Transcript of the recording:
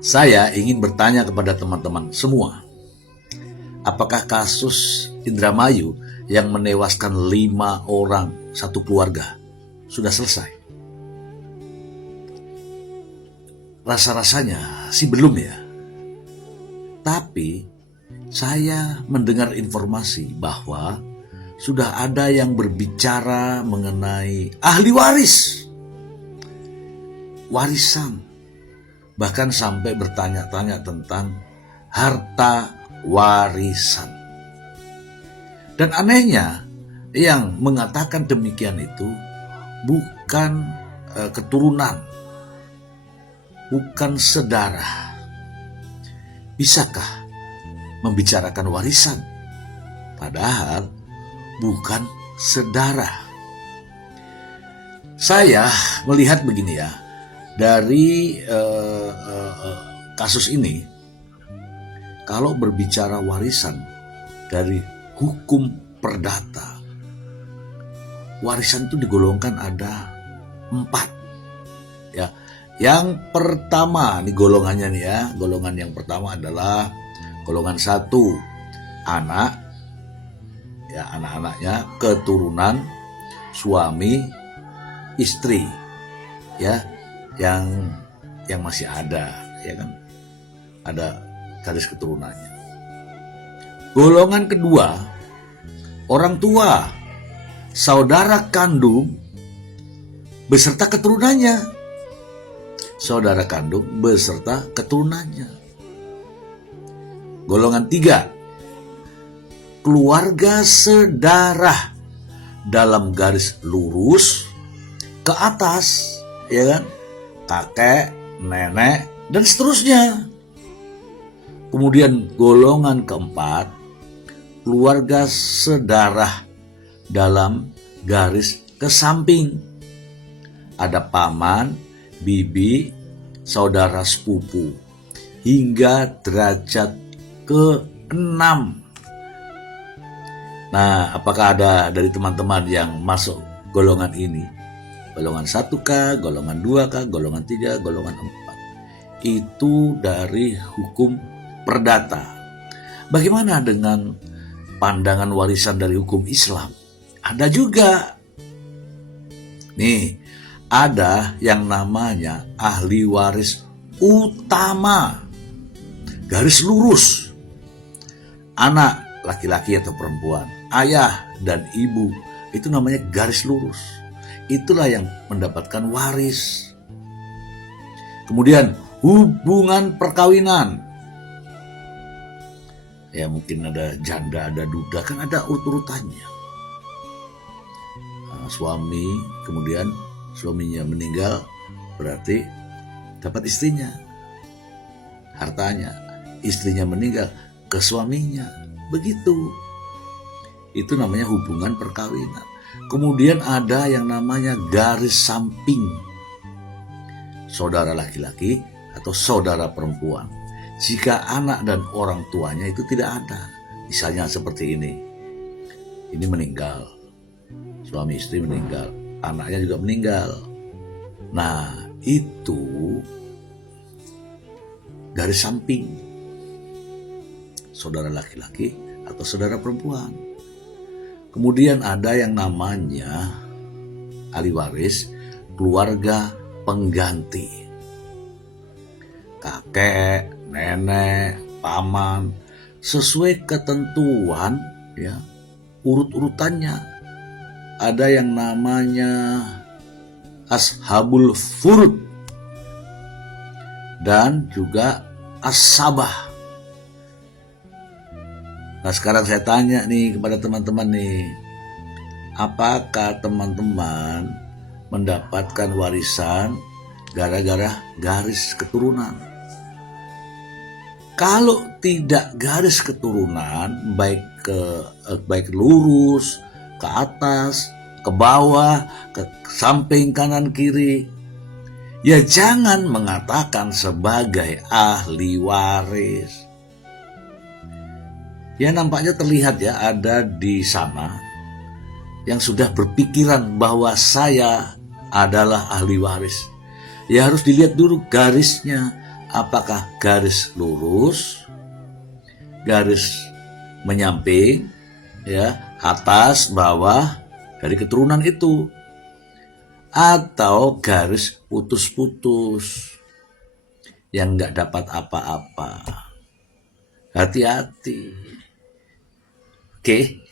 Saya ingin bertanya kepada teman-teman semua, apakah kasus Indramayu yang menewaskan 5 orang satu keluarga sudah selesai? Rasa-rasanya sih belum ya. Tapi saya mendengar informasi bahwa sudah ada yang berbicara mengenai ahli waris, warisan, bahkan sampai bertanya-tanya tentang harta warisan. Dan anehnya, yang mengatakan demikian itu bukan keturunan, bukan saudara. Bisakah membicarakan warisan padahal bukan saudara? Saya melihat begini ya, dari kasus ini, kalau berbicara warisan dari hukum perdata, warisan itu digolongkan ada 4 ya. Yang pertama, nih golongannya nih ya, golongan yang pertama adalah golongan 1, anak, ya anak-anaknya, keturunan, suami, istri, ya yang masih ada, ya kan, ada garis keturunannya. Golongan kedua, orang tua, saudara kandung beserta keturunannya. Saudara kandung beserta keturunannya. Golongan 3, keluarga sedarah dalam garis lurus ke atas, ya kan? Kakek, nenek, dan seterusnya. Kemudian golongan keempat, keluarga sedarah dalam garis ke samping. Ada paman, bibi, saudara sepupu, hingga derajat ke-6. Nah, apakah ada dari teman-teman yang masuk golongan ini? Golongan 1K, golongan 2K, golongan 3, golongan 4. Itu dari hukum perdata. Bagaimana dengan pandangan warisan dari hukum Islam? Ada juga. Nih, ada yang namanya ahli waris utama, garis lurus. Anak laki-laki atau perempuan, ayah dan ibu, itu namanya garis lurus. Itulah yang mendapatkan waris. Kemudian hubungan perkawinan. Ya mungkin ada janda, ada duda, kan ada urut-urutannya. Suami, kemudian suaminya meninggal, berarti dapat istrinya hartanya. Istrinya meninggal, ke suaminya. Begitu. Itu namanya hubungan perkawinan. Kemudian ada yang namanya garis samping. Saudara laki-laki atau saudara perempuan. Jika anak dan orang tuanya itu tidak ada. Misalnya seperti ini. Ini meninggal. Suami istri meninggal. Anaknya juga meninggal. Nah, itu garis samping. Saudara laki-laki atau saudara perempuan. Kemudian ada yang namanya ahli waris keluarga pengganti. Kakek, nenek, paman, sesuai ketentuan ya, urut-urutannya. Ada yang namanya ashabul furud dan juga as-sabah. Nah, sekarang saya tanya nih kepada teman-teman nih, apakah teman-teman mendapatkan warisan gara-gara garis keturunan? Kalau tidak garis keturunan, baik lurus, ke atas, ke bawah, ke samping kanan kiri, ya jangan mengatakan sebagai ahli waris. Ya nampaknya terlihat ya, ada di sana yang sudah berpikiran bahwa saya adalah ahli waris. Ya harus dilihat dulu garisnya, apakah garis lurus, garis menyamping, ya, atas, bawah dari keturunan itu, atau garis putus-putus yang nggak dapat apa-apa. Hati-hati. Oke.